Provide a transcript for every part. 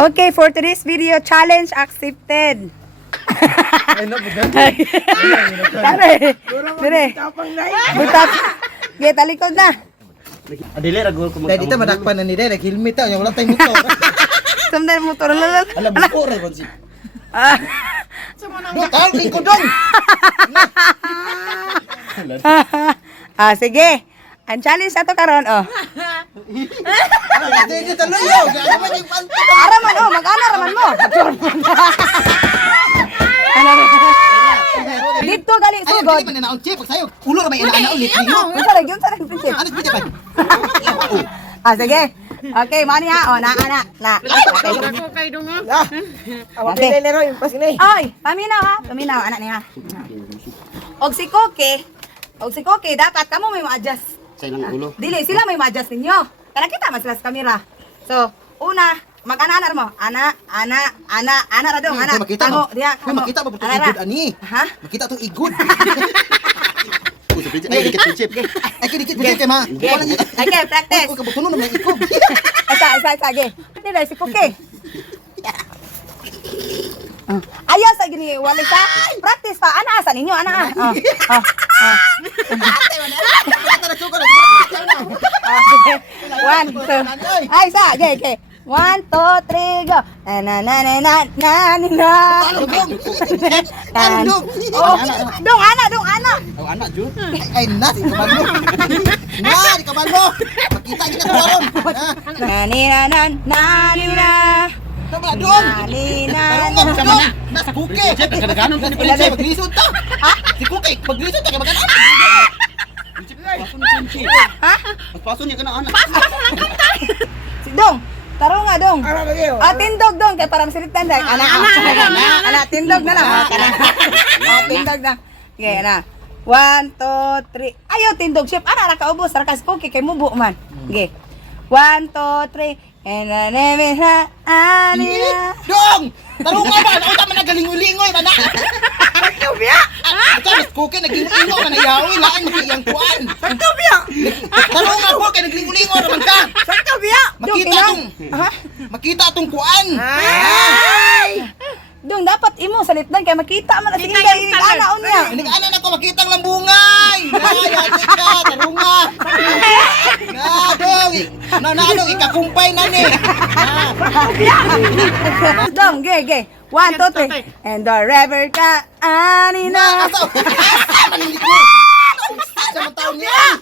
Okay, for today's video, challenge accepted. Tare. Dire. Butat. Ge talikod na. Adili ragol ko Dahil dito madakpan na ni Day, nag-helmet ta, wala tayong motor. Samday motor lalal. Alam buko rin konsi. Ah. Do, tawag ko dong. Ah, sige. Ang challenge ato karon oh. Hindi talo yo, gaano man yung panty. Ara man oh, mag-ana raman mo. Ano? Dito galing Ay, sugod. hindi man na chip sayo. Ulo ra may ina ulit mo. Unsa lagi unsa lagi prinsip? Ano pwede ba? Ah, sige. Okay, mani ha. Oh, na. Ako kay dong ha. Awak lero yung pas ni. Ay, paminaw ha. Paminaw anak niya. Og si Koke dapat kamo may ma-adjust. sa ilang ulo. Dili sila may ma-adjust ninyo. Kana kita mas sa camera. So, una mag-ana mo. Ana ra dong, ana. Makita Tango, mo. diha. Makita ba itong igod ani? Ha? Makita itong igod. Ay, dikit prinsip. Ay, dikit kay ma. Wala niya. Okay, practice. Ko kabutuno na may ikog. Isa, ge. Dili si Koke. Ayaw sa gini, wala sa practice pa. Ana asa ninyo, ana. Sige. 1, 2. Ay, sa, ge. 1, 2, 3, go. Na. Oh, dong ana. Oh, anak ju. Ay, na di kabalo. Na di kabalo. Makita kita tuwaron. Na. Tama dong. Na. Nas kuke. Kadaganon ko ni Prinsip, prinsip. maglisod ta. Si kuke, maglisod ta kay magana. Paso ni prinsip. Ha? Mas paso niya kana anak. Si Dong. Taro nga dong. Tindog dong kay parang silitan dai. Ana, tindog na lang. Tindog na. Okay, ana. 1, 2, 3. Ayo tindog chef. Ara ra ka ubos ra ka cookie kay mubo man. Okay. 1, 2, 3. And I never had anila. Dong! Tarunga ba? Ako tama nagalingoy-lingoy ba na? Ikaw biya? Ito, mas kuke, naglingoy-lingoy ka na yawi. Laan mo iyang kuan. Ikaw biya? Tarunga po, kaya naglingoy-lingoy naman ka. Sakto biya. Makita atong kuan. Dong dapat imo salitdan kay makita man sige kay ana unya. Nag-ana na ko, makita ang lambungay. Yati ka, tarunga. Dong. Nanalo, ikakumpay na ni. Dong, ge. 1, 2, 3. And the river ka anina. Asa manindi ko. Sa mga taon niya.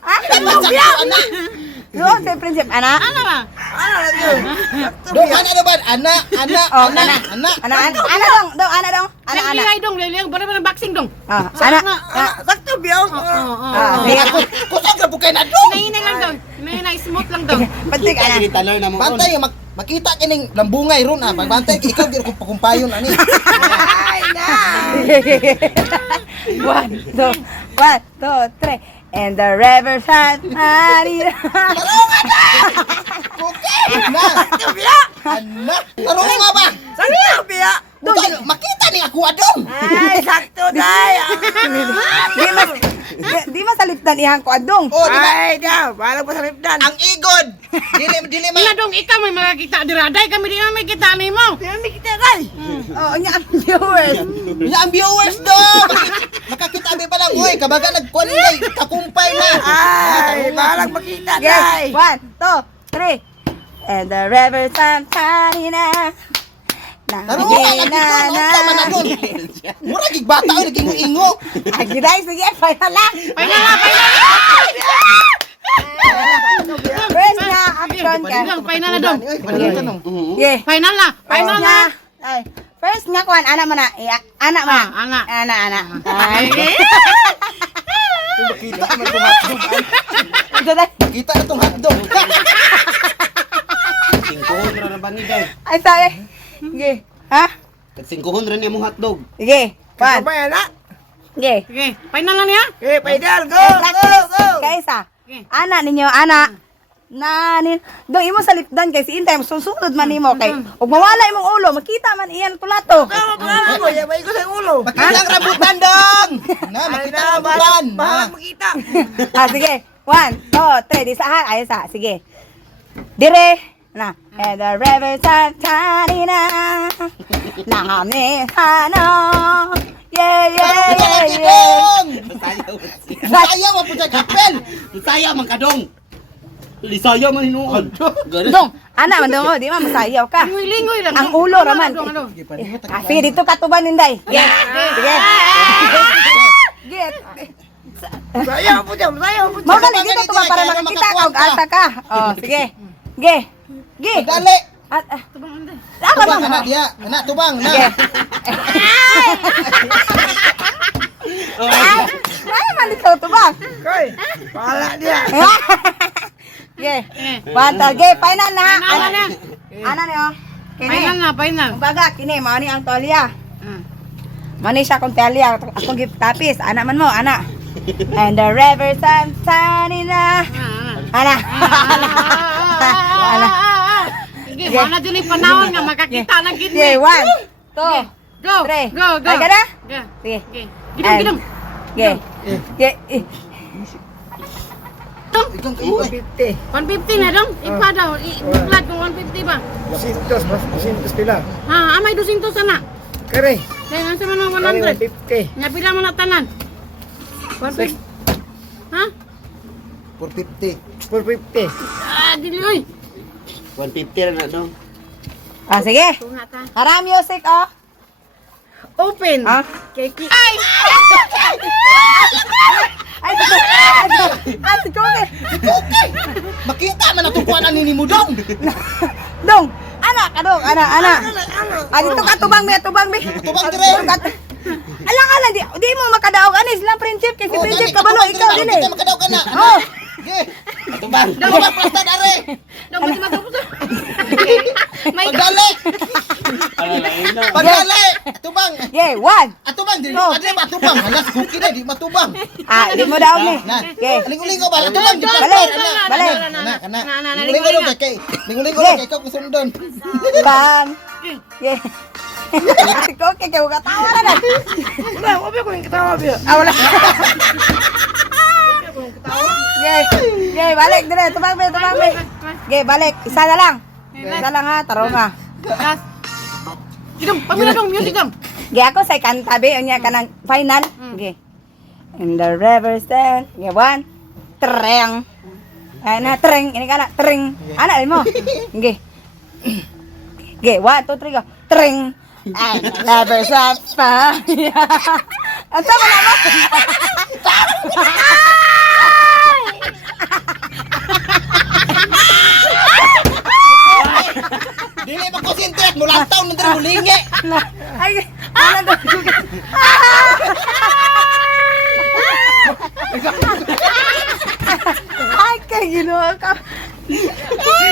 Ano biya? Doon sa prinsip ana. Ano ba? Dong, ana na ba? Ana. Oh, ana dong. Ana. Lilay dong, bara bara boxing dong. Ana. Sakto biyaw. Sige. Kusog na po kayo na dong. Hinay lang dong. Hinay smooth lang dong. Patik ana. Kini talor na mo. Bantay, makita kining lambungay ron ah. Pagbantay, ikaw di ko pakumpayon ani. Ay na! 1, 2, 3. And the river fan anina. Tarunga na! Okay! Na! Ana! Tarunga ba? Sakto biya. Dong, makita ni ako adong. Ay, sakto day. Di masalipdan ihang ko adong. Oh, di ba? Ay, daw, wala pa salipdan. Ang igod. Dili Ina dong, ikaw may makakita diraday kami di may kita nimo. Hindi kita kay. Oh, nya ang viewers. Ya ang viewers dong. Makakita mi pa lang oy, kabaga nagkuan day, kakumpay na. Ay, balang makita day. 1, 2, 3. And the river na. Tarunga na tama na doon. Mura gig bata oy naging-ingo. Ay, giday sige, final lang. First na action ka. Final na dong. Yeah. Final na. Final na. Ay, first nga kuan ana man na. Anak man. Ana. Ay. Kita man tong hotdog. Ito na. Kita na tong hotdog. Singkuhon ra na ba ni day? Ay, sorry. Sige. Ha? Singkuhon ra niya mo hotdog. Sige. Kuan. Sige. Okay, final na niya. Kaysa. Okay. Ana ninyo, ana. Nanin. Dong imo salipdan kay si Intay susunod man nimo kay ug mawala imong ulo, makita man iyan kulato. Makita ang rambutan dong. Na makita ang rambutan. Sige. 1, 2, 3 di sa ay sa. Sige. Dire. Ana. And the river's shining na. Nami hano. Yeah, yeah, yeah, yeah. Dong! Sayaw. Sayaw mo po sa kapel! Sayaw man ka dong. Lisayaw man hinuon. Dong, ana man dong, di man masayaw ka. Lingoy lang. Ang ulo raman. Ano? Sige, dito ka tuban Inday. Sige. Sige. Sige. Sayaw po dyan! Sayaw po Mo dali dito tuban para makakita ka og asa ka. Oh, sige. Sige. Sige. Dali! At Tubang ande. Tama Tubang, ba? anak dia! Anak, tubang! Sige. Anak! Ay, wala man dito tubang. Koy! Pala dia! Sige. Banta, sige, final na. Final Ana na. Ana niyo. Kini. Final na, final. Kumbaga, kini mao ni ang tolya. Ah. Mani siya kung telya, akong giptapis. Ana man mo, ana. And the river sun shining na. Ana. Ana. Sige, wala din yung panahon nga makakita ng Sige, kidney. 1, 2, Go, 3. go, go. Ay, ka na? Go. Sige. Okay. Gidom, gidom. Sige. Sige. Ikong kayo eh! 150 na dong. Ipa daw. Ibuklat kung 150 ba. 200 pila! Ha, amay 200 sana. Kare! Kaya nga sa mga 100. 150! Nga pila mo na tanan. 150. Ha? 450! 450! Ah, dili oy. 150 na dong. Ah, sige. Tunga ta. Para music, oh. Open. Ah. Keki. Ay, sige. Ay, sige. Okay! Makita man ang tukuan ni mo dong! Dong, anak ka dong, anak. Ah, dito ka tubang mi. Tubang dire! Alang, di mo makadaog anis lang friendship kay si friendship ka balo ikaw din eh. Kita makadaw ka na! Oh, Ge! Tubang. Tubang plasta dare! Dong, mati matapos. May Pagdali! Alaina. Pagdali! Tubang! yeah, 1. Atubang! Di No. matubang! Halas, cookie na, di matubang! Ah, di mo daog ni. Na, Okay. lingulingo ba? Atubang! Di Balik, plaster! balik. Anak! Lingulingo lang kay lingulingo lang kay ikaw kusundon! Bang. Yeah. Okay, kaya ka tawa na na. Wala, wabi ko yung katawa biya! Ah, wala. Yeah, balik dire, tubang mi. Okay, balik. Isa na lang. Isa lang ha, taro nga. Last. Gidom, pamila dong music dong. Okay, ako sa kantabi, unya ka ng final. Okay. In the river stand. Okay, 1. Treng. Ana, treng. Ini ka na, treng. Ana, alin mo. Okay. Okay, 1, 2, 3, go. Treng. And the river stand. Ang sama naman. Dili pa ko sintet! Mulang taon na dito mulingi! Ay, ano to? Ay, kay ginawa ka.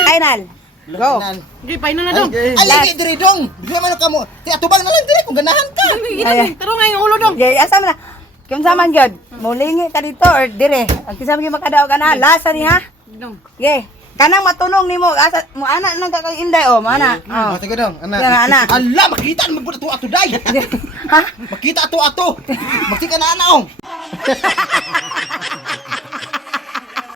Final. Go. Sige, final na dong. Ay, lagi diri dong! Di naman ka mo! Ti atubang na lang diri kung ganahan ka! Ay. Taro nga yung ulo dong. Okay, asa man na? Kung sa man gyud, mulingi ka dito or dire. Ang kisa man makadaw ka na, lasa ni ha. Gidom. Okay. Kanang matunong nimo asa mo ana nang kakainday oh, mana. Oh, Oh. sige dong, anak. Yan, anak. Ala, makita na magbulat ato day. Ha? Makita ato. Makita na ana oh.